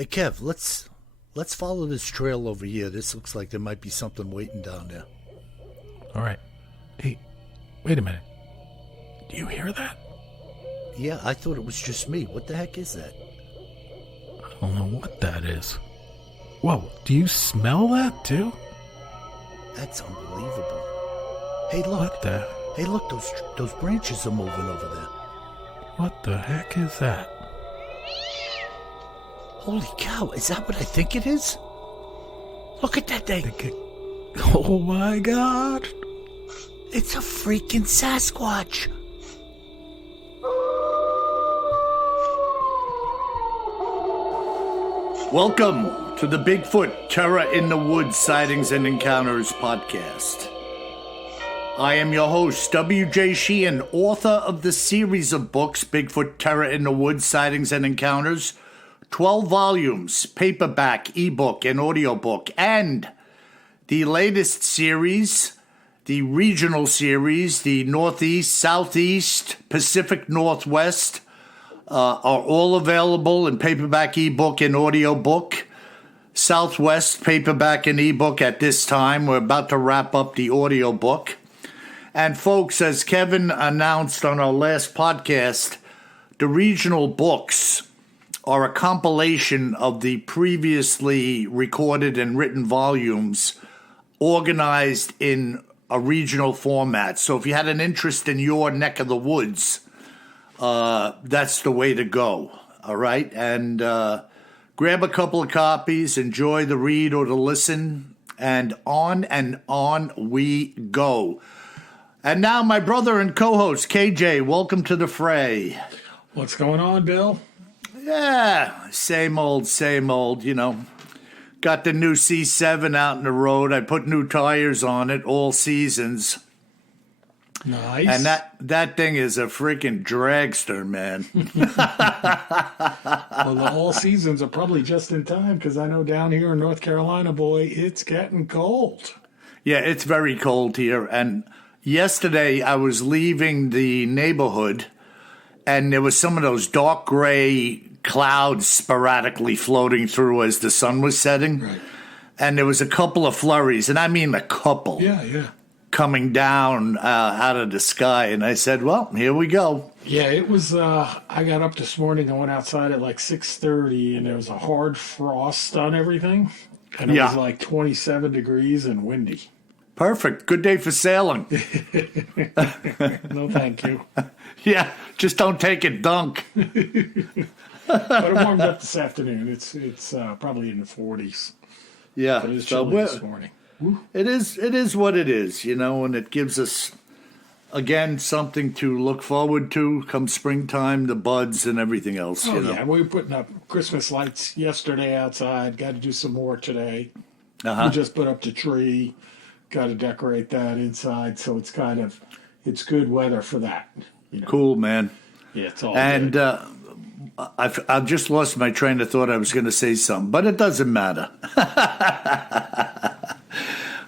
Hey Kev, let's follow this trail over here. This looks like there might be something waiting down there. All right. Hey, wait a minute. Do you hear that? Yeah, I thought it was just me. What the heck is that? I don't know what that is. Whoa, do you smell that too? That's unbelievable. Hey, look. What the? Hey, look, those branches are moving over there. What the heck is that? Holy cow, is that what I think it is? Look at that thing. Oh my God. It's a freaking Sasquatch. Welcome to the Bigfoot Terror in the Woods Sightings and Encounters podcast. I am your host, W.J. Sheehan, author of the series of books Bigfoot Terror in the Woods Sightings and Encounters, 12 volumes, paperback, ebook, and audiobook, and the latest series, the regional series, the Northeast, Southeast, Pacific Northwest, are all available in paperback, ebook, and audiobook. Southwest, paperback, and ebook at this time. We're about to wrap up the audiobook. And folks, as Kevin announced on our last podcast, the regional books are a compilation of the previously recorded and written volumes organized in a regional format. So if you had an interest in your neck of the woods, that's the way to go. All right? And grab a couple of copies, enjoy the read or the listen, and on we go. And now my brother and co-host, KJ, welcome to the fray. What's going on, Bill? Yeah, same old, you know. Got the new C7 out in the road. I put new tires on it, all seasons. Nice. And that thing is a freaking dragster, man. Well, the all seasons are probably just in time because I know down here in North Carolina, boy, it's getting cold. Yeah, it's very cold here. And yesterday I was leaving the neighborhood and there was some of those dark gray clouds sporadically floating through as the sun was setting. Right. And there was a couple of flurries, and I mean a couple. Yeah. Coming down out of the sky. And I said, well, here we go. Yeah, it was, I got up this morning, I went outside at like 6:30 and there was a hard frost on everything. And it was like 27 degrees and windy. Perfect. Good day for sailing. No, thank you. Yeah, just don't take it dunk. But it warmed up this afternoon. It's probably in the 40s. Yeah. But it was chilly this morning. It is what it is, you know, and it gives us, again, something to look forward to come springtime, the buds and everything else. Oh, you know? yeah. We were putting up Christmas lights yesterday outside. Got to do some more today. Uh-huh. We just put up the tree. Got to decorate that inside. So it's it's good weather for that. You know? Cool, man. Yeah, it's all and good. I've just lost my train of thought. I was going to say something, but it doesn't matter.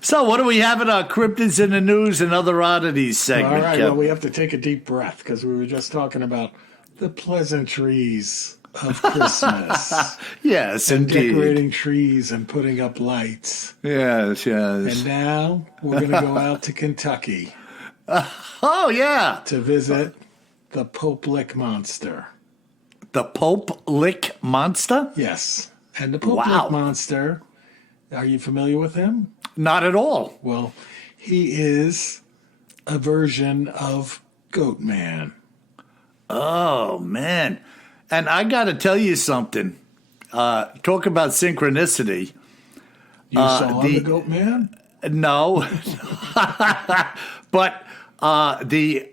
So what do we have in our cryptids in the news and other oddities segment? All right, Kev? well, we have to take a deep breath because we were just talking about the pleasantries of Christmas. Yes, and indeed. Decorating trees and putting up lights. Yes. And now we're going to go out to Kentucky. Oh, yeah. To visit the Pope Lick Monster. The Pope Lick Monster? Yes. And the Pope Lick Monster, are you familiar with him? Not at all. Well, he is a version of Goatman. Oh, man. And I got to tell you something. Talk about synchronicity. You saw the Goatman? No. But the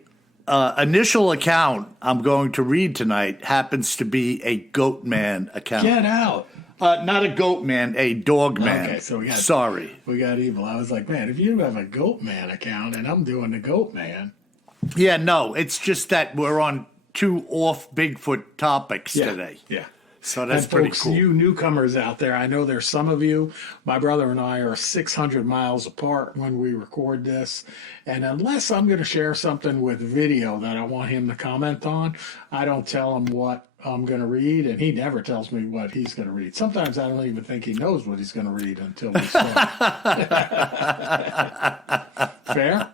initial account I'm going to read tonight happens to be a Goatman account. Get out. Not a goat man, a dog man. Okay, so we got evil. I was like, man, if you have a goat man account and I'm doing the goat man. Yeah, no, it's just that we're on two off Bigfoot topics today. Yeah. So that's and pretty folks, cool. You newcomers out there, I know there's some of you. My brother and I are 600 miles apart when we record this. And unless I'm going to share something with video that I want him to comment on, I don't tell him what I'm going to read, and he never tells me what he's going to read. Sometimes I don't even think he knows what he's going to read until we start. Fair?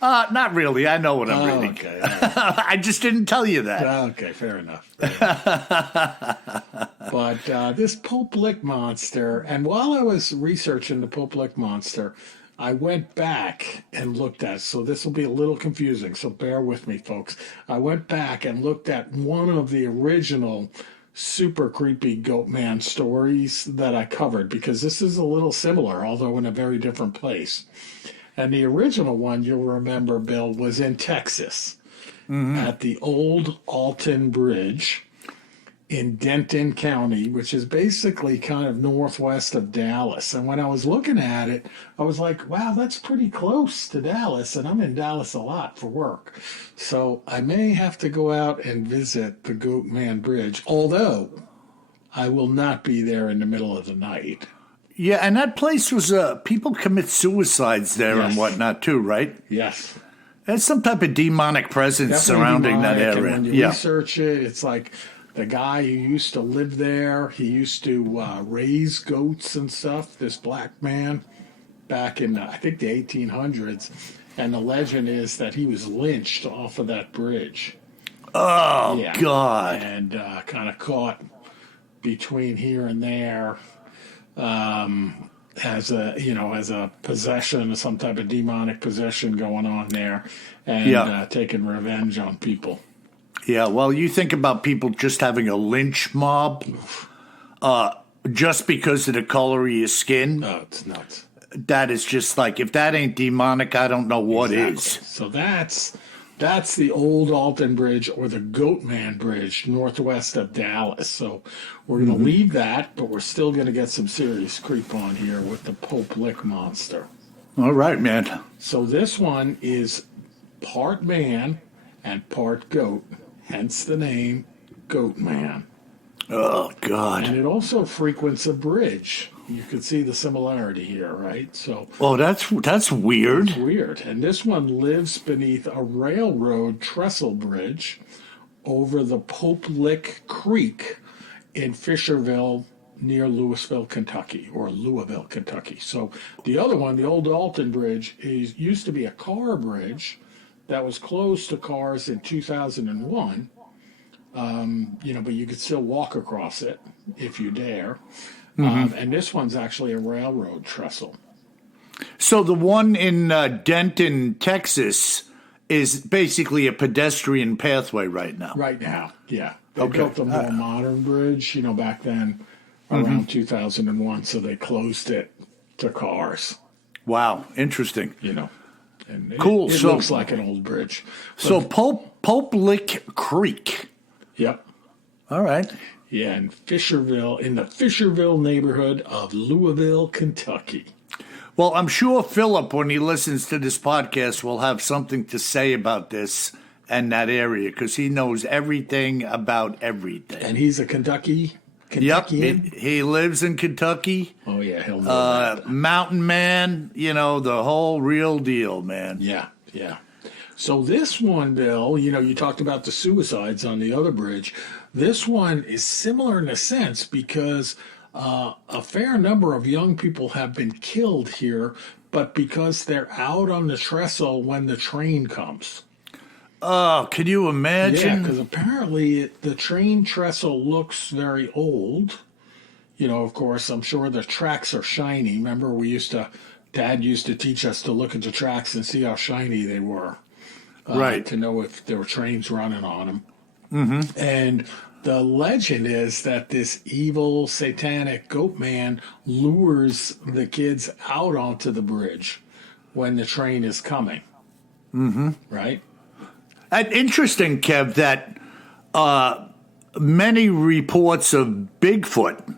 Not really. I know what I'm reading. Okay. Right. I just didn't tell you that. Okay, fair enough. But this Pope Lick monster, and while I was researching the Pope Lick monster, I went back and looked at, so this will be a little confusing, so bear with me, folks. I went back and looked at one of the original super creepy goat man stories that I covered, because this is a little similar, although in a very different place. And the original one, you'll remember, Bill, was in Texas at the old Alton Bridge in Denton County, which is basically kind of northwest of Dallas. And when I was looking at it, I was like, wow, that's pretty close to Dallas. And I'm in Dallas a lot for work. So I may have to go out and visit the Goat Man Bridge, although I will not be there in the middle of the night. Yeah, and that place was, people commit suicides there and whatnot too, right? Yes. There's some type of demonic presence Definitely surrounding demonic, that area. And when you research it, it's like the guy who used to live there, he used to raise goats and stuff, this black man, back in, I think, the 1800s. And the legend is that he was lynched off of that bridge. Oh, God. And kind of caught between here and there as a possession, some type of demonic possession going on there, and taking revenge on people. Yeah, well, you think about people just having a lynch mob just because of the color of your skin. Oh, it's nuts. That is just like, if that ain't demonic, I don't know what is. So that's the old Alton Bridge, or the Goat Man Bridge, northwest of Dallas. So we're going to leave that, but we're still going to get some serious creep on here with the Pope Lick monster. All right, man. So this one is part man and part goat, hence the name Goat Man. Oh, God. And it also frequents a bridge. You can see the similarity here, right? So, that's weird. It's weird. And this one lives beneath a railroad trestle bridge over the Pope Lick Creek in Fisherville, near Louisville, Kentucky, or Louisville, Kentucky. So the other one, the old Alton Bridge, used to be a car bridge that was closed to cars in 2001. But you could still walk across it if you dare. And this one's actually a railroad trestle. So the one in Denton, Texas, is basically a pedestrian pathway right now. Right now, yeah. They built a more modern bridge, back then, around 2001, so they closed it to cars. Wow, interesting. And cool. It looks like an old bridge. So Pope Lick Creek. Yep. All right. Yeah, in the Fisherville neighborhood of Louisville, Kentucky. Well, I'm sure Philip, when he listens to this podcast, will have something to say about this and that area, because he knows everything about everything. And he's a Kentuckian? Yep, he lives in Kentucky. Oh, yeah, he'll know that. Mountain man, the whole real deal, man. Yeah. So this one, Bill, you talked about the suicides on the other bridge. This one is similar in a sense because a fair number of young people have been killed here, but because they're out on the trestle when the train comes. Oh, can you imagine? Yeah, because apparently the train trestle looks very old. Of course, I'm sure the tracks are shiny. Remember, Dad used to teach us to look at the tracks and see how shiny they were. Right. To know if there were trains running on them. Mm-hmm. And the legend is that this evil, satanic goat man lures the kids out onto the bridge when the train is coming. Mm-hmm. Right? And interesting, Kev, that many reports of Bigfoot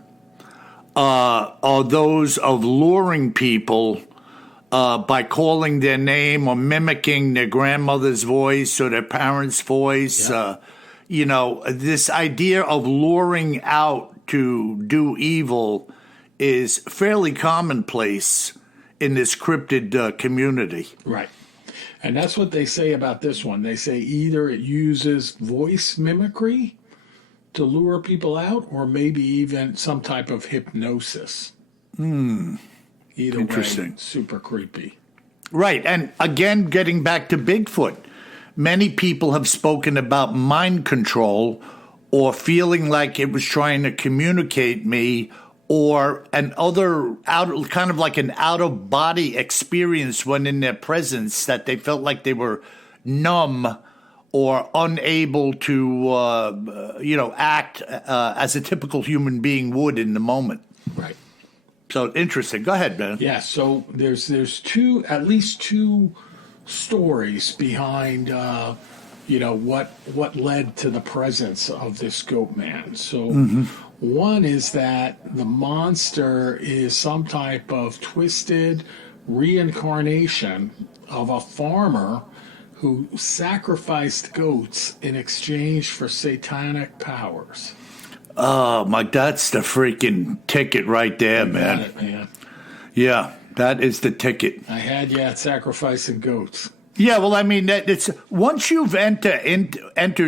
are those of luring people by calling their name or mimicking their grandmother's voice or their parents' voice. Yeah. This idea of luring out to do evil is fairly commonplace in this cryptid community. Right. And that's what they say about this one. They say either it uses voice mimicry to lure people out, or maybe even some type of hypnosis. Either Interesting. way, super creepy. Right. And again, getting back to Bigfoot, many people have spoken about mind control or feeling like it was trying to communicate me or an other kind of like an out of body experience when in their presence, that they felt like they were numb or unable to, act as a typical human being would in the moment. Right. So interesting. Go ahead, man. Yeah. So there's at least two stories behind what led to the presence of this goat man. So one is that the monster is some type of twisted reincarnation of a farmer who sacrificed goats in exchange for satanic powers. Oh, that's the freaking ticket right there, man. Got it, man. Yeah, that is the ticket. I had you at sacrificing goats. Yeah, well, I mean, it's once you've entered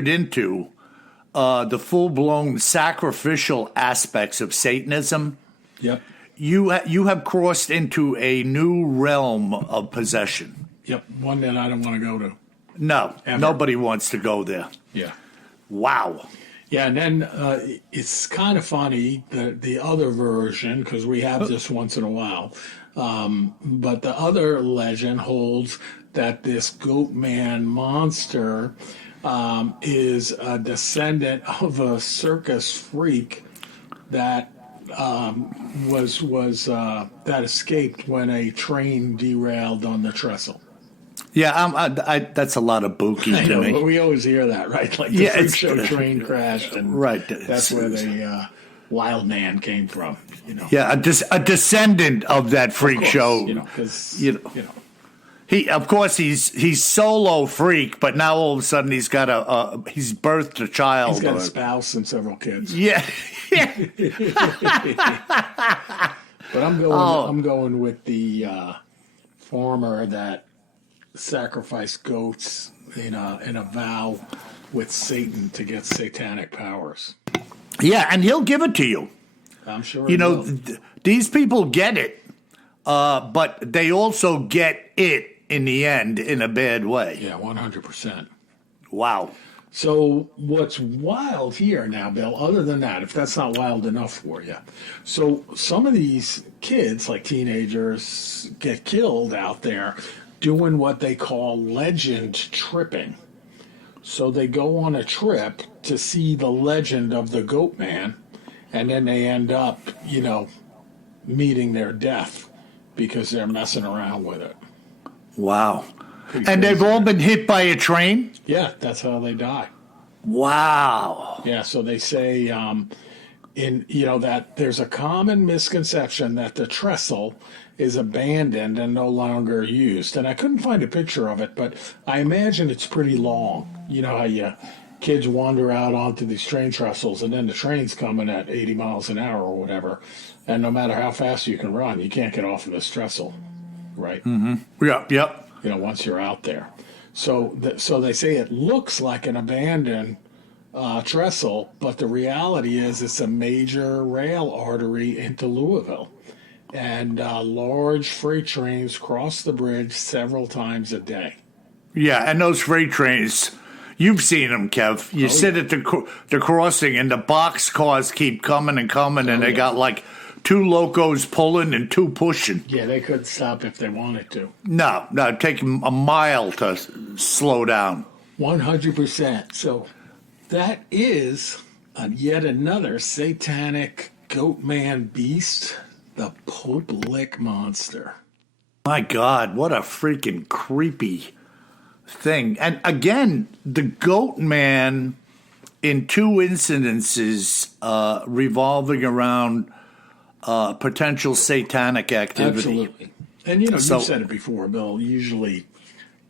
into the full-blown sacrificial aspects of Satanism, Yep. you have crossed into a new realm of possession. Yep. One that I don't want to go to. No, Ever. nobody wants to go there. Yeah. Wow. Yeah, and then it's kind of funny, the other version, because we have this once in a while, but the other legend holds that this goat man monster is a descendant of a circus freak that that escaped when a train derailed on the trestle. Yeah, that's a lot of booky I to know, me. but we always hear that, right? Like the Yeah, freak it's- show train crashed, and Right. that's where the wild man came from. Yeah, a descendant of that freak Of course, show. because He's solo freak, but now all of a sudden he's got he's birthed a child. he's got a spouse and several kids. Yeah, yeah. But I'm going. Oh. I'm going with the farmer that sacrificed goats in a vow with Satan to get satanic powers. Yeah, and he'll give it to you. I'm sure. You he know, will. these people get it, but they also get it in the end in a bad way. Yeah, 100%. Wow. So what's wild here now, Bill, other than that, if that's not wild enough for you, so some of these kids, like teenagers, get killed out there doing what they call legend tripping. So they go on a trip to see the legend of the goat man, and then they end up, meeting their death because they're messing around with it. Wow. Pretty And they've crazy. all been hit by a train? Yeah, that's how they die. Wow. Yeah, so they say that there's a common misconception that the trestle is abandoned and no longer used. And I couldn't find a picture of it, but I imagine it's pretty long. You know how kids wander out onto these train trestles and then the train's coming at 80 miles an hour or whatever. And no matter how fast you can run, you can't get off of this trestle, right? Yep. Once you're out there. So they say it looks like an abandoned trestle, but the reality is it's a major rail artery into Louisville. And large freight trains cross the bridge several times a day. Yeah, and those freight trains, you've seen them, Kev. You sit at the crossing, and the box cars keep coming and coming, and they got like 2 locos pulling and 2 pushing. Yeah, they could stop if they wanted to. No, take them a mile to slow down. 100%. So that is yet another satanic goat man beast, the Pope Lick monster. My God, what a freaking creepy thing. And again, the goat man in 2 incidences revolving around potential satanic activity. Absolutely. And you So- said it before, Bill, usually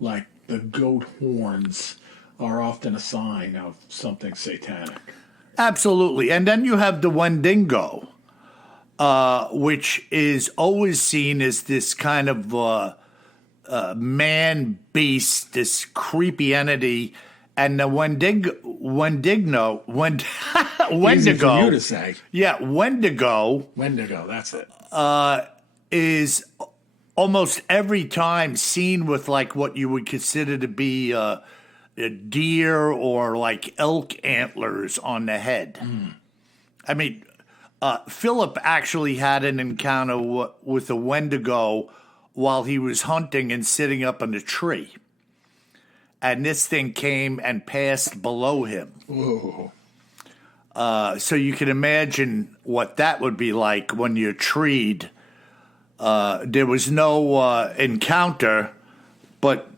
like the goat horns are often a sign of something satanic. Absolutely. And then you have the Wendigo, which is always seen as this kind of man beast, this creepy entity. And the Easy for you to Wendigo, say. yeah, Wendigo, that's it. is almost every time seen with like what you would consider to be a deer or like elk antlers on the head. I mean, Philip actually had an encounter with a Wendigo while he was hunting and sitting up in a tree. And this thing came and passed below him. Whoa. So you can imagine what that would be like when you're treed. There was no encounter, but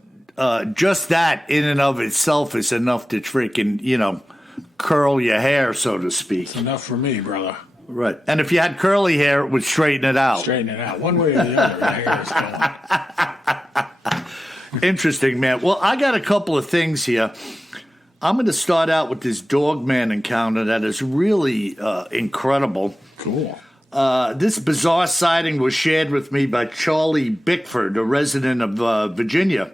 just that in and of itself is enough to freaking, curl your hair, so to speak. It's enough for me, brother. Right. And if you had curly hair, it would straighten it out. Straighten it out. One way or the other, the hair is going. Interesting, man. Well, I got a couple of things here. I'm going to start out with this Dogman encounter that is really incredible. Cool. This bizarre sighting was shared with me by Charlie Bickford, a resident of Virginia.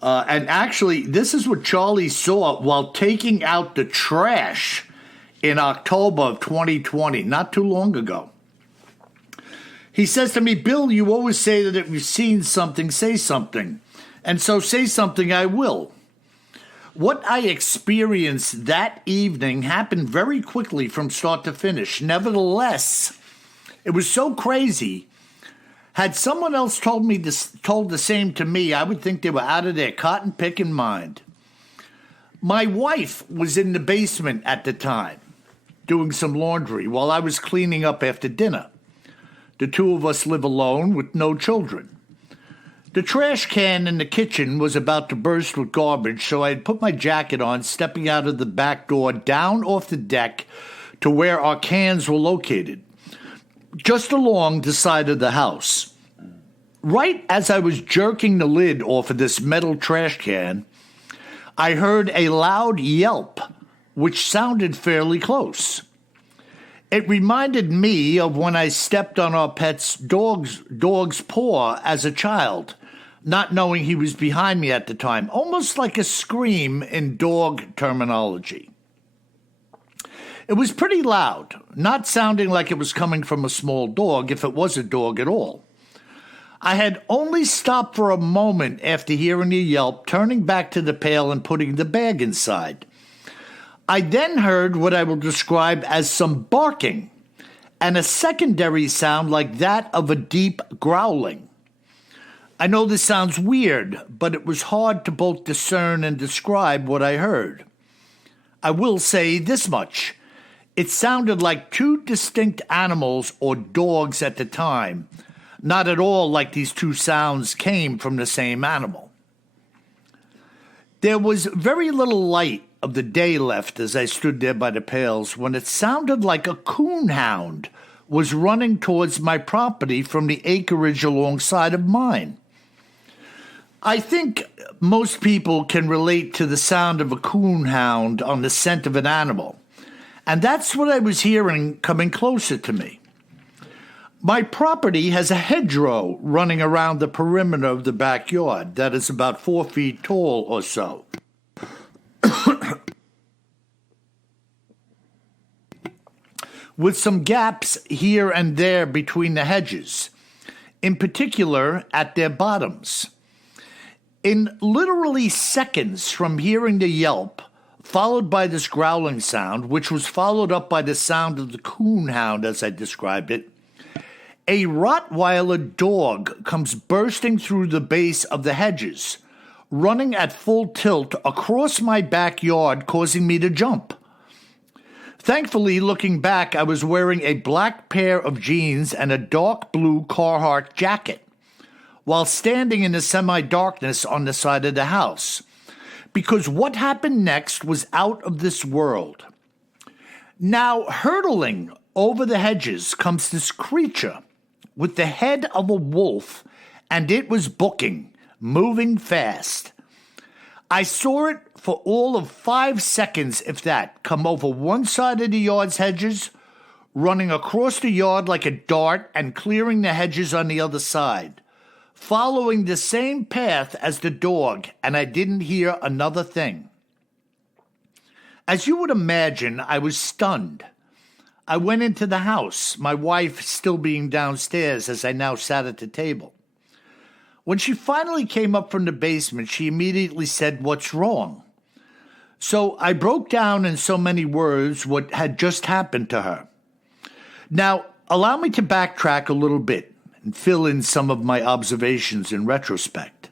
And actually, this is what Charlie saw while taking out the trash in October of 2020, not too long ago. He says to me, Bill, you always say that if you've seen something, say something. And so say something I will. What I experienced that evening happened very quickly from start to finish. Nevertheless, it was so crazy. Had someone else told the same to me, I would think they were out of their cotton-picking mind. My wife was in the basement at the time, doing some laundry while I was cleaning up after dinner. The two of us live alone with no children. The trash can in the kitchen was about to burst with garbage, so I had put my jacket on, stepping out of the back door, down off the deck to where our cans were located, just along the side of the house. Right as I was jerking the lid off of this metal trash can, I heard a loud yelp, which sounded fairly close. It reminded me of when I stepped on our pet's dog's paw as a child, not knowing he was behind me at the time, almost like a scream in dog terminology. It was pretty loud, not sounding like it was coming from a small dog, if it was a dog at all. I had only stopped for a moment after hearing the yelp, turning back to the pail and putting the bag inside. I then heard what I will describe as some barking and a secondary sound like that of a deep growling. I know this sounds weird, but it was hard to both discern and describe what I heard. I will say this much. It sounded like two distinct animals or dogs at the time, not at all like these two sounds came from the same animal. There was very little light of the day left as I stood there by the pails when it sounded like a coonhound was running towards my property from the acreage alongside of mine. I think most people can relate to the sound of a coonhound on the scent of an animal, and that's what I was hearing coming closer to me. My property has a hedgerow running around the perimeter of the backyard that is about 4 feet tall or so. With some gaps here and there between the hedges, in particular at their bottoms. In literally seconds from hearing the yelp, followed by this growling sound, which was followed up by the sound of the coonhound as I described it, a Rottweiler dog comes bursting through the base of the hedges, running at full tilt across my backyard, causing me to jump. Thankfully, looking back, I was wearing a black pair of jeans and a dark blue Carhartt jacket, while standing in the semi-darkness on the side of the house, because what happened next was out of this world. Now, hurtling over the hedges comes this creature with the head of a wolf, and it was booking, moving fast. I saw it for all of 5 seconds, if that, come over one side of the yard's hedges, running across the yard like a dart and clearing the hedges on the other side, following the same path as the dog, and I didn't hear another thing. As you would imagine, I was stunned. I went into the house, my wife still being downstairs as I now sat at the table. When she finally came up from the basement, she immediately said, "What's wrong?" So I broke down in so many words what had just happened to her. Now, allow me to backtrack a little bit and fill in some of my observations in retrospect.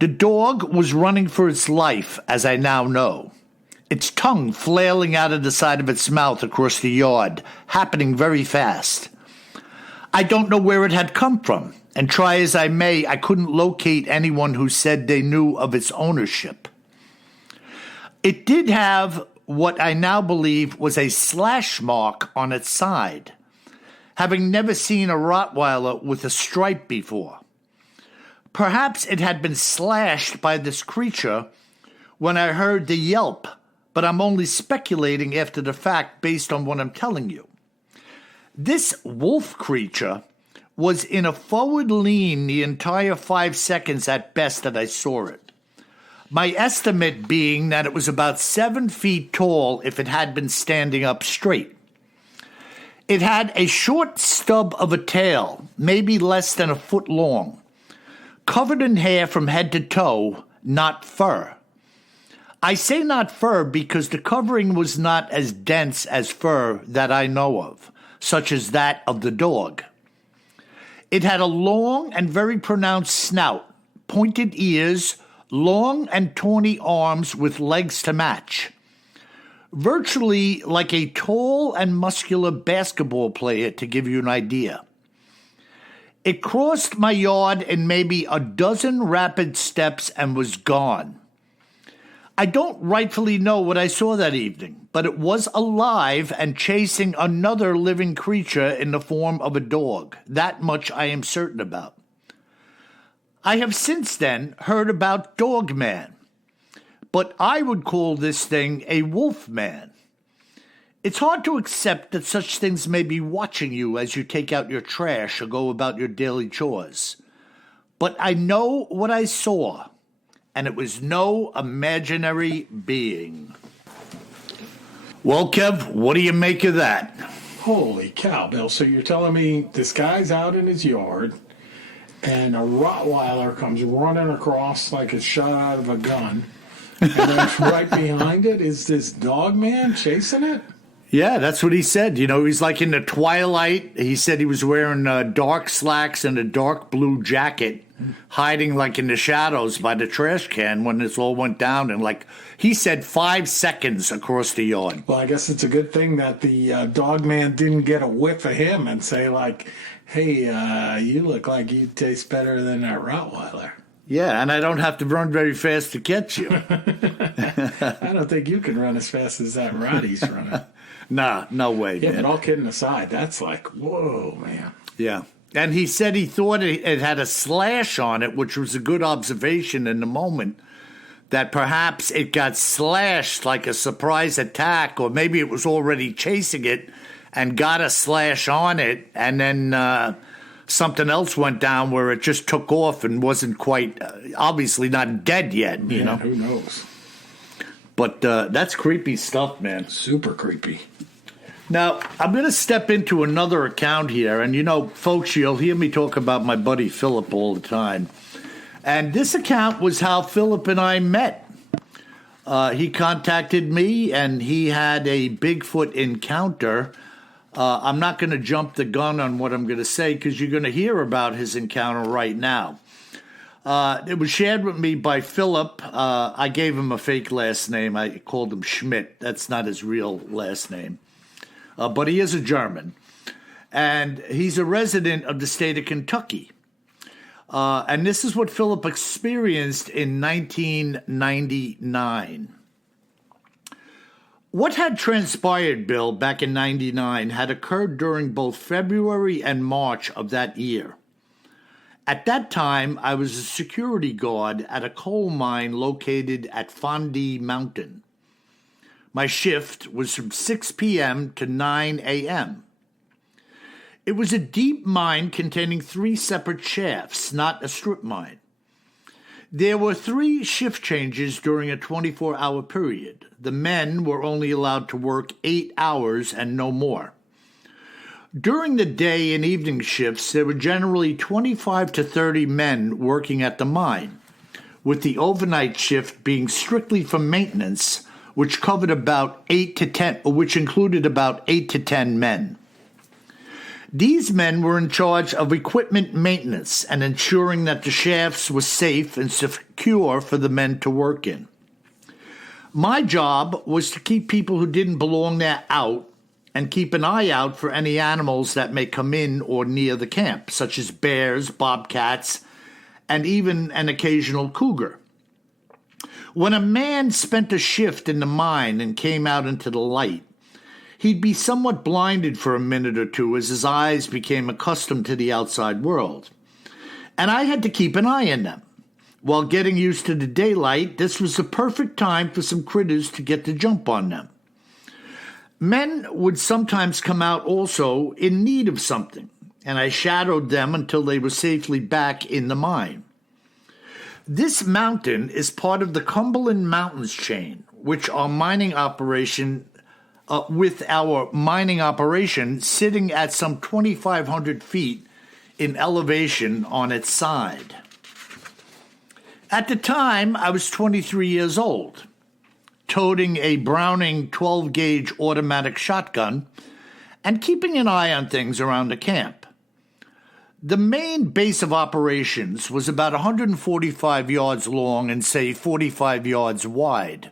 The dog was running for its life, as I now know, its tongue flailing out of the side of its mouth across the yard, happening very fast. I don't know where it had come from, and try as I may, I couldn't locate anyone who said they knew of its ownership. It did have what I now believe was a slash mark on its side, having never seen a Rottweiler with a stripe before. Perhaps it had been slashed by this creature when I heard the yelp, but I'm only speculating after the fact based on what I'm telling you. This wolf creature was in a forward lean the entire 5 seconds at best that I saw it. My estimate being that it was about 7 feet tall if it had been standing up straight. It had a short stub of a tail, maybe less than a foot long, covered in hair from head to toe, not fur. I say not fur because the covering was not as dense as fur that I know of, such as that of the dog. It had a long and very pronounced snout, pointed ears, long and tawny arms with legs to match. Virtually like a tall and muscular basketball player, to give you an idea. It crossed my yard in maybe a dozen rapid steps and was gone. I don't rightfully know what I saw that evening, but it was alive and chasing another living creature in the form of a dog. That much I am certain about. I have since then heard about Dog Man, but I would call this thing a wolf man. It's hard to accept that such things may be watching you as you take out your trash or go about your daily chores. But I know what I saw, and it was no imaginary being. Well, Kev, what do you make of that? Holy cow, Bill. So you're telling me this guy's out in his yard and a Rottweiler comes running across like it's shot out of a gun, and then right behind it is this dog man chasing it? Yeah, that's what he said. You know, he's like in the twilight. He said he was wearing dark slacks and a dark blue jacket, hiding like in the shadows by the trash can when this all went down. And like he said, 5 seconds across the yard. Well, I guess it's a good thing that the dog man didn't get a whiff of him and say like, "Hey, you look like you taste better than that Rottweiler." Yeah, and I don't have to run very fast to catch you. I don't think you can run as fast as that Rotty's running. Nah, no way, Yeah, man. but all kidding aside, that's like, whoa, man. Yeah. And he said he thought it had a slash on it, which was a good observation in the moment, that perhaps it got slashed like a surprise attack, or maybe it was already chasing it and got a slash on it, and then something else went down where it just took off and wasn't quite, obviously not dead yet, you know? Who knows? But that's creepy stuff, man. Super creepy. Now, I'm going to step into another account here. And, you know, folks, you'll hear me talk about my buddy Philip all the time. And this account was how Philip and I met. He contacted me, and he had a Bigfoot encounter. I'm not going to jump the gun on what I'm going to say because you're going to hear about his encounter right now. It was shared with me by Philip. I gave him a fake last name. I called him Schmidt. That's not his real last name. But he is a German. And he's a resident of the state of Kentucky. And this is what Philip experienced in 1999. What had transpired, Bill, back in 99 had occurred during both February and March of that year. At that time, I was a security guard at a coal mine located at Fondie Mountain. My shift was from 6 p.m. to 9 a.m. It was a deep mine containing 3 separate shafts, not a strip mine. There were 3 shift changes during a 24-hour period. The men were only allowed to work 8 hours and no more. During the day and evening shifts, there were generally 25 to 30 men working at the mine, with the overnight shift being strictly for maintenance, which included about 8 to 10 men. These men were in charge of equipment maintenance and ensuring that the shafts were safe and secure for the men to work in. My job was to keep people who didn't belong there out and keep an eye out for any animals that may come in or near the camp, such as bears, bobcats, and even an occasional cougar. When a man spent a shift in the mine and came out into the light, he'd be somewhat blinded for a minute or two as his eyes became accustomed to the outside world. And I had to keep an eye on them. While getting used to the daylight, this was the perfect time for some critters to get the jump on them. Men would sometimes come out also in need of something, and I shadowed them until they were safely back in the mine. This mountain is part of the Cumberland Mountains chain, with our mining operation sitting at some 2,500 feet in elevation on its side. At the time, I was 23 years old, toting a Browning 12-gauge automatic shotgun and keeping an eye on things around the camp. The main base of operations was about 145 yards long and, say, 45 yards wide,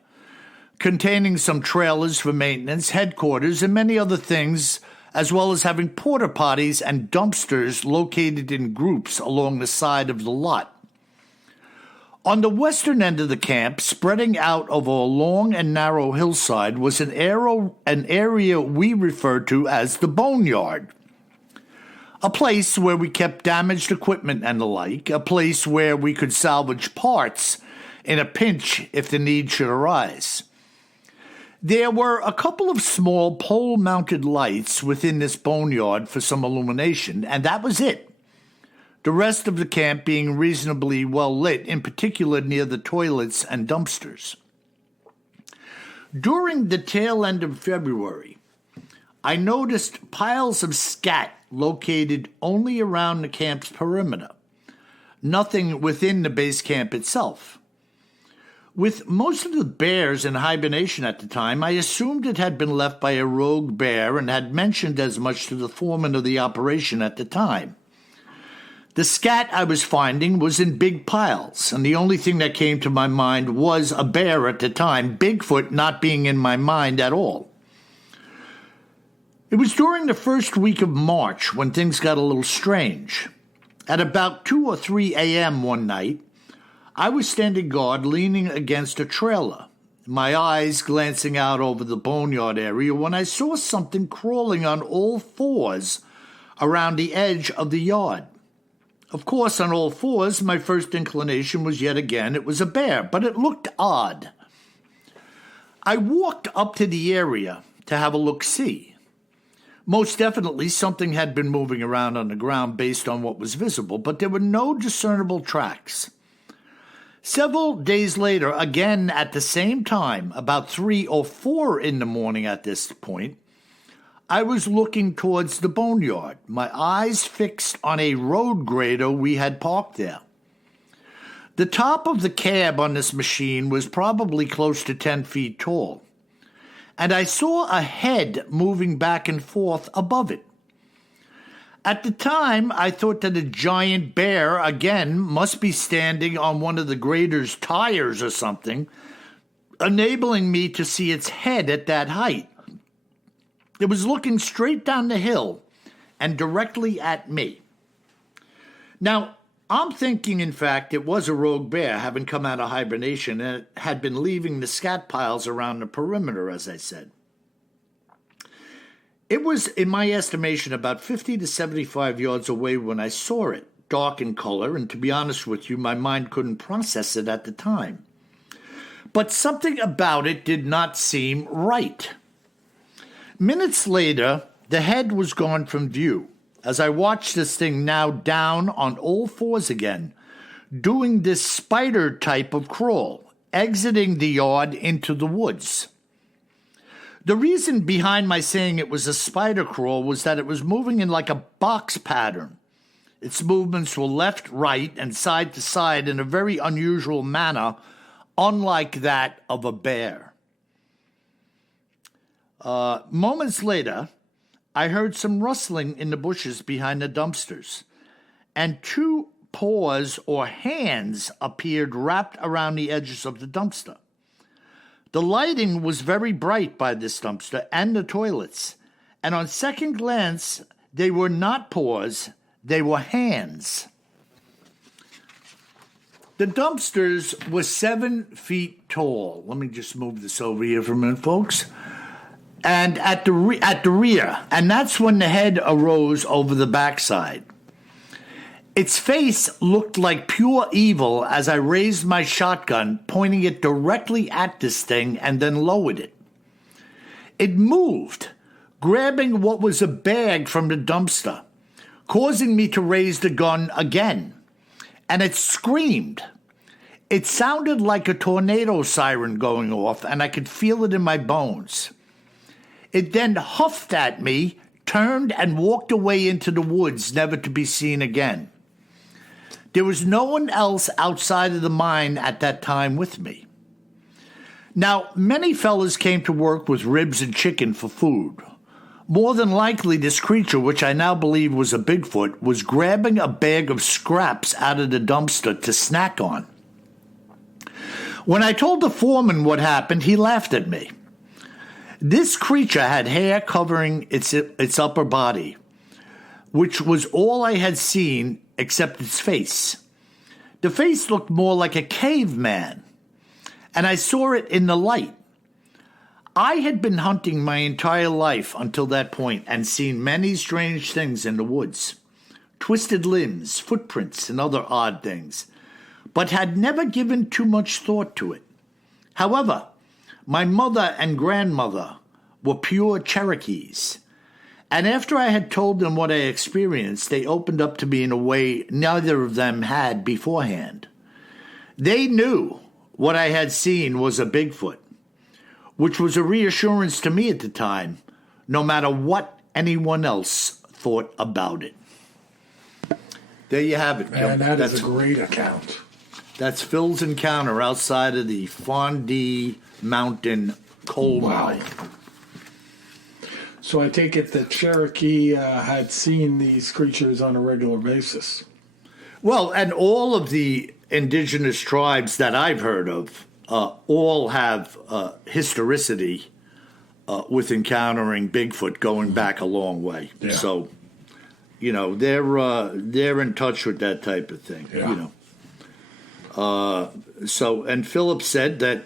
containing some trailers for maintenance, headquarters, and many other things, as well as having porta potties and dumpsters located in groups along the side of the lot. On the western end of the camp, spreading out over a long and narrow hillside, was an area we referred to as the boneyard, a place where we kept damaged equipment and the like, a place where we could salvage parts in a pinch if the need should arise. There were a couple of small pole-mounted lights within this boneyard for some illumination, and that was it. The rest of the camp being reasonably well lit, in particular near the toilets and dumpsters. During the tail end of February, I noticed piles of scat located only around the camp's perimeter, nothing within the base camp itself. With most of the bears in hibernation at the time, I assumed it had been left by a rogue bear and had mentioned as much to the foreman of the operation at the time. The scat I was finding was in big piles, and the only thing that came to my mind was a bear at the time, Bigfoot not being in my mind at all. It was during the first week of March when things got a little strange. At about 2 or 3 a.m. one night, I was standing guard leaning against a trailer, my eyes glancing out over the boneyard area when I saw something crawling on all fours around the edge of the yard. Of course, on all fours, my first inclination was yet again it was a bear, but it looked odd. I walked up to the area to have a look-see. Most definitely something had been moving around on the ground based on what was visible, but there were no discernible tracks. Several days later, again at the same time, about 3 or 4 in the morning at this point, I was looking towards the boneyard, my eyes fixed on a road grader we had parked there. The top of the cab on this machine was probably close to 10 feet tall, and I saw a head moving back and forth above it. At the time, I thought that a giant bear, again, must be standing on one of the grader's tires or something, enabling me to see its head at that height. It was looking straight down the hill and directly at me. Now, I'm thinking, in fact, it was a rogue bear having come out of hibernation and it had been leaving the scat piles around the perimeter, as I said. It was, in my estimation, about 50 to 75 yards away when I saw it, dark in color, and to be honest with you, my mind couldn't process it at the time. But something about it did not seem right. Minutes later, the head was gone from view, as I watched this thing now down on all fours again, doing this spider type of crawl, exiting the yard into the woods. The reason behind my saying it was a spider crawl was that it was moving in like a box pattern. Its movements were left, right, and side to side in a very unusual manner, unlike that of a bear. Moments later, I heard some rustling in the bushes behind the dumpsters, and two paws or hands appeared wrapped around the edges of the dumpster. The lighting was very bright by this dumpster and the toilets, and on second glance, they were not paws, they were hands. The dumpsters were 7 feet tall. Let me just move this over here for a minute, folks. And at the rear, and that's when the head arose over the backside. Its face looked like pure evil as I raised my shotgun, pointing it directly at this thing and then lowered it. It moved, grabbing what was a bag from the dumpster, causing me to raise the gun again. And it screamed. It sounded like a tornado siren going off, and I could feel it in my bones. It then huffed at me, turned, and walked away into the woods, never to be seen again. There was no one else outside of the mine at that time with me. Now, many fellas came to work with ribs and chicken for food. More than likely, this creature, which I now believe was a Bigfoot, was grabbing a bag of scraps out of the dumpster to snack on. When I told the foreman what happened, he laughed at me. This creature had hair covering its upper body, which was all I had seen except its face. The face looked more like a caveman, and I saw it in the light. I had been hunting my entire life until that point and seen many strange things in the woods, twisted limbs, footprints, and other odd things, but had never given too much thought to it. However, my mother and grandmother were pure Cherokees, and after I had told them what I experienced, they opened up to me in a way neither of them had beforehand. They knew what I had seen was a Bigfoot, which was a reassurance to me at the time, no matter what anyone else thought about it. There you have it. Man, that's a great account. That's Phil's encounter outside of the Fondue Mountain coal mine. So I take it that Cherokee had seen these creatures on a regular basis. Well, and all of the indigenous tribes that I've heard of all have historicity with encountering Bigfoot going back a long way. Yeah. So, you know, they're in touch with that type of thing. Yeah. You know. So, and Philip said that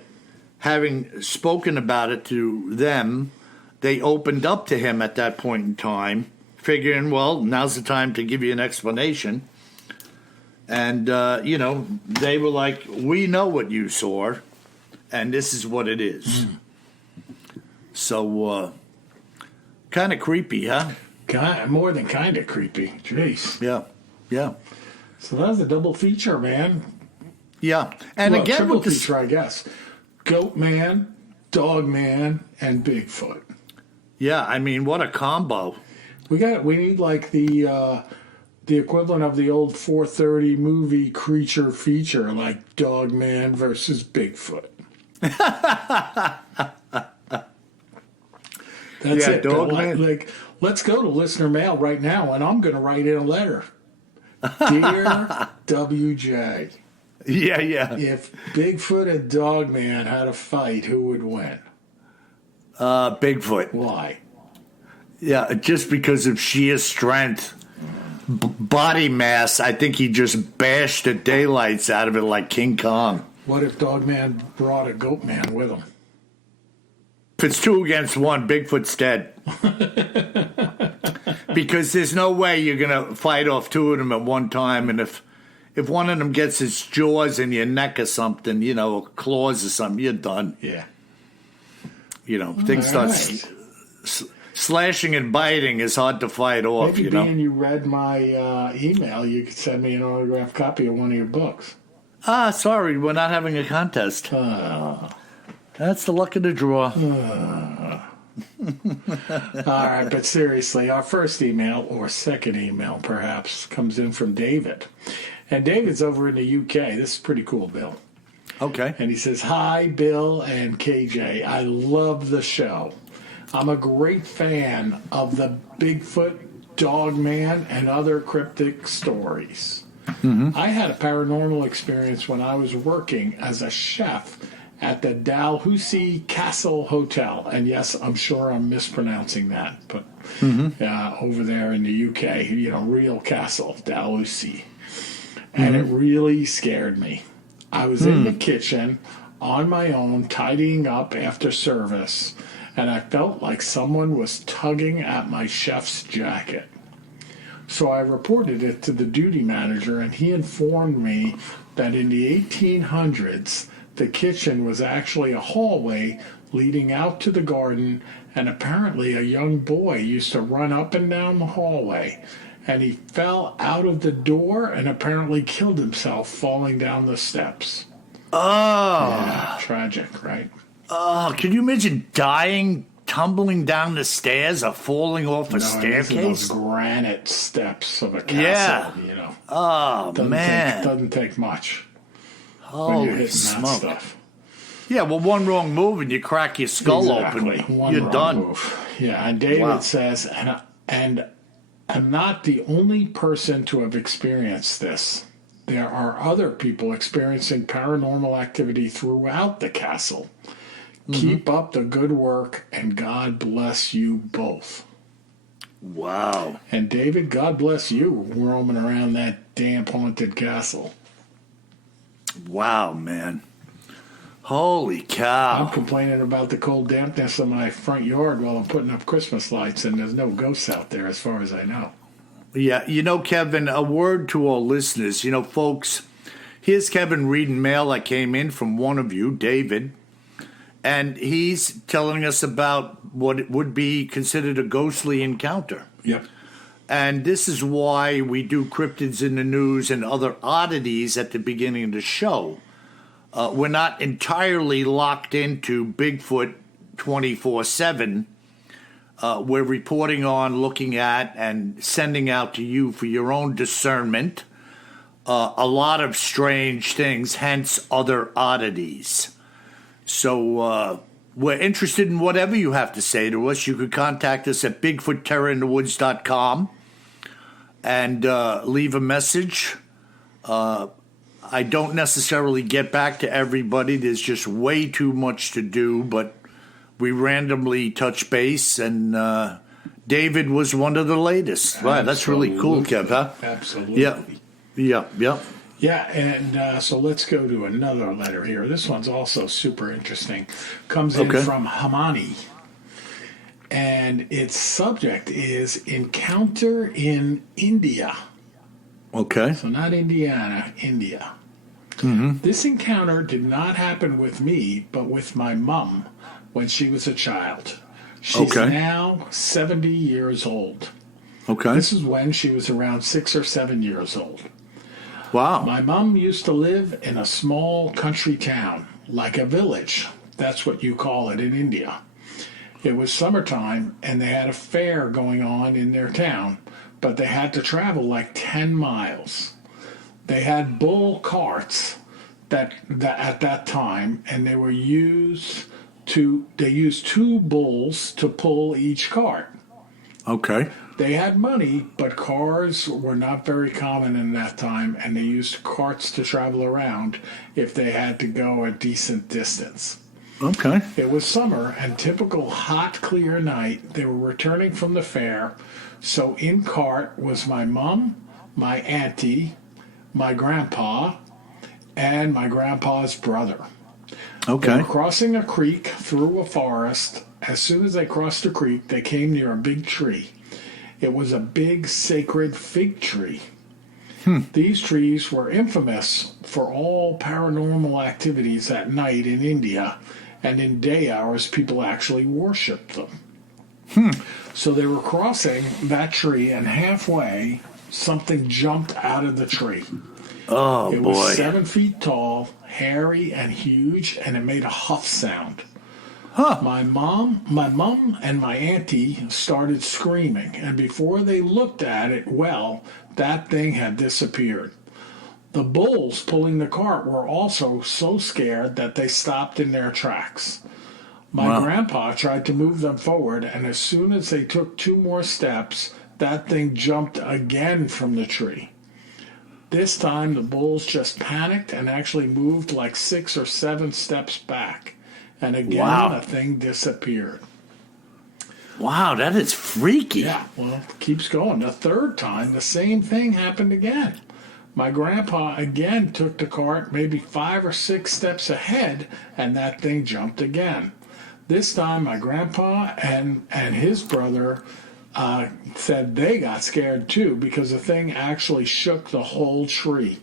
having spoken about it to them, they opened up to him at that point in time, figuring, well, now's the time to give you an explanation. And, you know, they were like, we know what you saw, and this is what it is. So, kind of creepy, huh? More than kind of creepy. Jeez. Yeah, yeah. So that was a double feature, man. Yeah. And Well, again, triple with this, feature, I guess. Goat Man, Dog Man, and Bigfoot. yeah, I mean, what a combo. We need like the equivalent of the old 4:30 movie creature feature, like Dog Man versus Bigfoot. That's Yeah, it. Dog Like, Man. like, let's go to listener mail right now, and I'm going to write in a letter. Dear WJ, Yeah, yeah. if Bigfoot and Dog Man had a fight, who would win? Bigfoot. Why? Yeah, just because of sheer strength. Body mass, I think he just bashed the daylights out of it like King Kong. What if Dog Man brought a Goat Man with him? If it's 2 against 1, Bigfoot's dead. Because there's no way you're going to fight off 2 of them at one time. And if one of them gets his jaws in your neck or something, you know, or claws or something, you're done. Yeah. You know, things start slashing and biting is hard to fight off, Maybe you know. being you read my email, you could send me an autographed copy of one of your books. Sorry, we're not having a contest. That's the luck of the draw. All right, but seriously, our first email, or second email perhaps, comes in from David. And David's over in the UK. This is pretty cool, Bill. Okay. And he says, "Hi, Bill and KJ. I love the show. I'm a great fan of the Bigfoot, Dogman, and other cryptic stories. I had a paranormal experience when I was working as a chef at the Dalhousie Castle Hotel." And yes, I'm sure I'm mispronouncing that, but over there in the UK, real castle, Dalhousie. And it really scared me. I was in the kitchen on my own, tidying up after service, and I felt like someone was tugging at my chef's jacket. So I reported it to the duty manager, and he informed me that in the 1800s, the kitchen was actually a hallway leading out to the garden, and apparently a young boy used to run up and down the hallway, and he fell out of the door and apparently killed himself falling down the steps. Oh. Yeah, tragic, right? Oh, can you imagine dying, tumbling down the stairs or falling off a These are those staircase? granite steps of a castle, Yeah. Oh, man. Doesn't take much when you're Holy hitting that smoke. stuff. Yeah, well, one wrong move and you crack your skull open. One You're wrong done. move. Yeah, and David says, and I'm not the only person to have experienced this. There are other people experiencing paranormal activity throughout the castle. Keep up the good work, and God bless you both. Wow. And David, God bless you roaming around that damn haunted castle. Wow, man. Holy I'm cow. complaining about the cold dampness of my front yard while I'm putting up Christmas lights, and there's no ghosts out there as far as I know. Yeah, Kevin, a word to all listeners. Folks, here's Kevin reading mail that came in from one of you, David, and he's telling us about what it would be considered a ghostly encounter. Yep. And this is why we do cryptids in the news and other oddities at the beginning of the show. We're not entirely locked into Bigfoot 24/7. We're reporting on, looking at, and sending out to you for your own discernment a lot of strange things, hence other oddities. So we're interested in whatever you have to say to us. You could contact us at BigfootTerrorInTheWoods.com and leave a message. I don't necessarily get back to everybody. There's just way too much to do, but we randomly touch base, and David was one of the latest. Right, that's really cool, Kev, huh? Absolutely. Yeah. Yeah, and so let's go to another letter here. This one's also super interesting. Comes in from Hamani. And its subject is Encounter in India. Okay. So not Indiana, India. This encounter did not happen with me, but with my mom when she was a child. She's now 70 years old. Okay. This is when she was around 6 or 7 years old. Wow. My mom used to live in a small country town, like a village. That's what you call it in India. It was summertime, and they had a fair going on in their town, but they had to travel like 10 miles. They had bull carts that at that time, and they used 2 bulls to pull each cart. Okay. They had money, but cars were not very common in that time, and they used carts to travel around if they had to go a decent distance. Okay. It was summer, and typical hot, clear night. They were returning from the fair, so in cart was my mom, my auntie, my grandpa, and my grandpa's brother. They Okay. were crossing a creek through a forest. As soon as they crossed the creek, they came near a big tree. It was a big sacred fig tree. These trees were infamous for all paranormal activities at night in India, and in day hours people actually worshipped them. So they were crossing that tree, and halfway, something jumped out of the tree. Oh, It boy. was 7 feet tall, hairy, and huge, and it made a huff sound. Huh. My mom, and my auntie started screaming, and before they looked at it well, that thing had disappeared. The bulls pulling the cart were also so scared that they stopped in their tracks. My grandpa tried to move them forward, and as soon as they took 2 more steps, that thing jumped again from the tree. This time, the bulls just panicked and actually moved like 6 or 7 steps back. And again, the thing disappeared. Wow, that is freaky. Yeah, well, it keeps going. The third time, the same thing happened again. My grandpa again took the cart maybe 5 or 6 steps ahead, and that thing jumped again. This time, my grandpa and his brother said they got scared too because the thing actually shook the whole tree.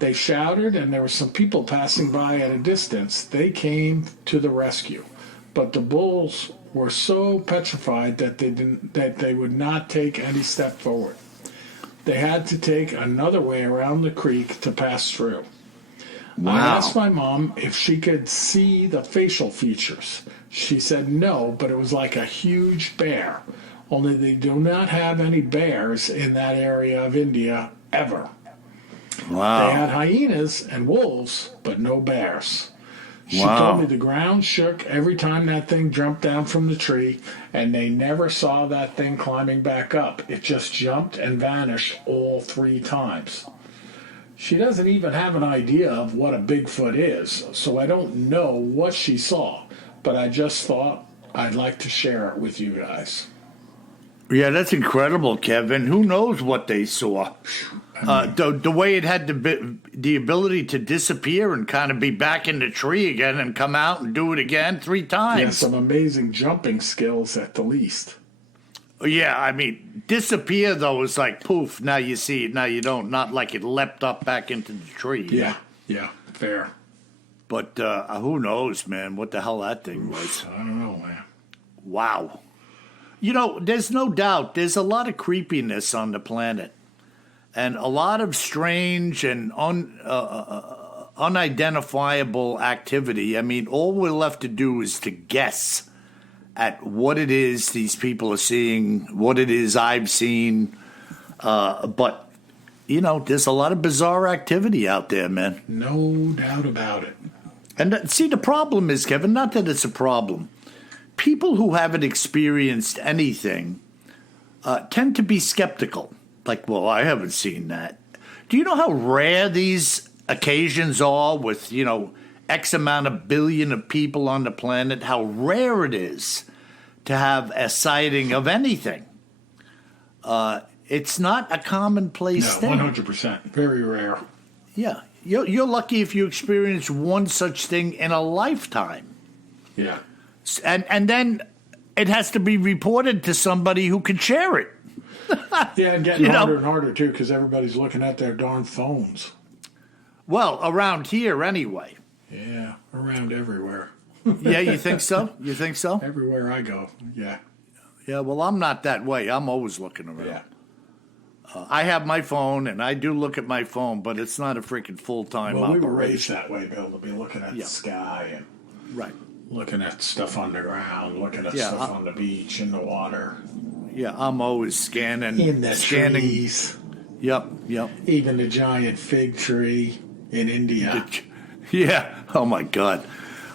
They shouted, and there were some people passing by at a distance. They came to the rescue, but the bulls were so petrified that they would not take any step forward. They had to take another way around the creek to pass through. Wow. I asked my mom if she could see the facial features. She said no, but it was like a huge bear. Only they do not have any bears in that area of India ever. Wow. They had hyenas and wolves, but no bears. She told me the ground shook every time that thing jumped down from the tree, and they never saw that thing climbing back up. It just jumped and vanished all 3 times. She doesn't even have an idea of what a Bigfoot is, so I don't know what she saw, but I just thought I'd like to share it with you guys. Yeah, that's incredible, Kevin. Who knows what they saw? The way it had the ability to disappear and kind of be back in the tree again and come out and do it again 3 times. Yeah, some amazing jumping skills at the least. Yeah, I mean, disappear, though, is like poof, now you see it, now you don't. Not like it leapt up back into the tree. Yeah, fair. But who knows, man, what the hell that thing was. I don't know, man. Wow. You know, there's no doubt there's a lot of creepiness on the planet. And a lot of strange and unidentifiable activity. I mean, all we're left to do is to guess at what it is these people are seeing, what it is I've seen. But, you know, there's a lot of bizarre activity out there, man. No doubt about it. And see, the problem is, Kevin, not that it's a problem. People who haven't experienced anything tend to be skeptical. Like, well, I haven't seen that. Do you know how rare these occasions are with, you know, X amount of billion of people on the planet? How rare it is to have a sighting of anything. It's not a commonplace thing. 100%. Very rare. Yeah. You're lucky if you experience one such thing in a lifetime. Yeah. And then it has to be reported to somebody who can share it. Yeah, and getting harder and harder, too, because everybody's looking at their darn phones. Well, around here anyway. Yeah, around everywhere. Yeah, you think so? You think so? Everywhere I go, yeah. Yeah, well, I'm not that way. I'm always looking around. Yeah. I have my phone, and I do look at my phone, but it's not a freaking full-time Well, we operation. were raised that way, Bill, to be looking at the sky and Right. looking at stuff on the ground, looking at stuff on the beach, in the water. Yeah, I'm always scanning. In the scanning. trees. Yep. Even the giant fig tree in India. Yeah. Oh, my God.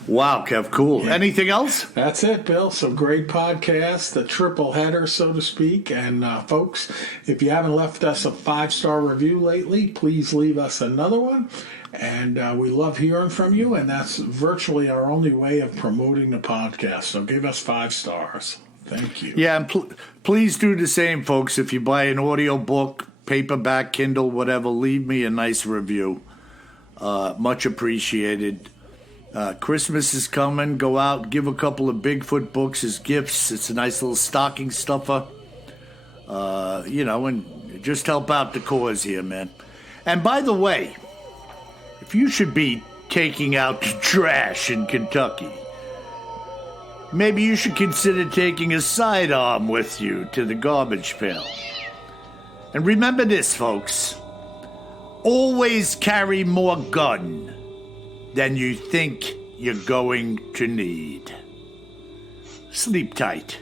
Wow, Kev, cool. Yeah. Anything else? That's it, Bill. So great podcast, the triple header, so to speak. And folks, if you haven't left us a 5-star review lately, please leave us another one. And we love hearing from you, and that's virtually our only way of promoting the podcast. So give us 5 stars. Thank you. Yeah, and please do the same, folks. If you buy an audio book, paperback, Kindle, whatever, leave me a nice review. Much appreciated. Christmas is coming. Go out, give a couple of Bigfoot books as gifts. It's a nice little stocking stuffer. And just help out the cause here, man. And by the way, if you should be taking out the trash in Kentucky, maybe you should consider taking a sidearm with you to the garbage pail. And remember this, folks. Always carry more gun than you think you're going to need. Sleep tight.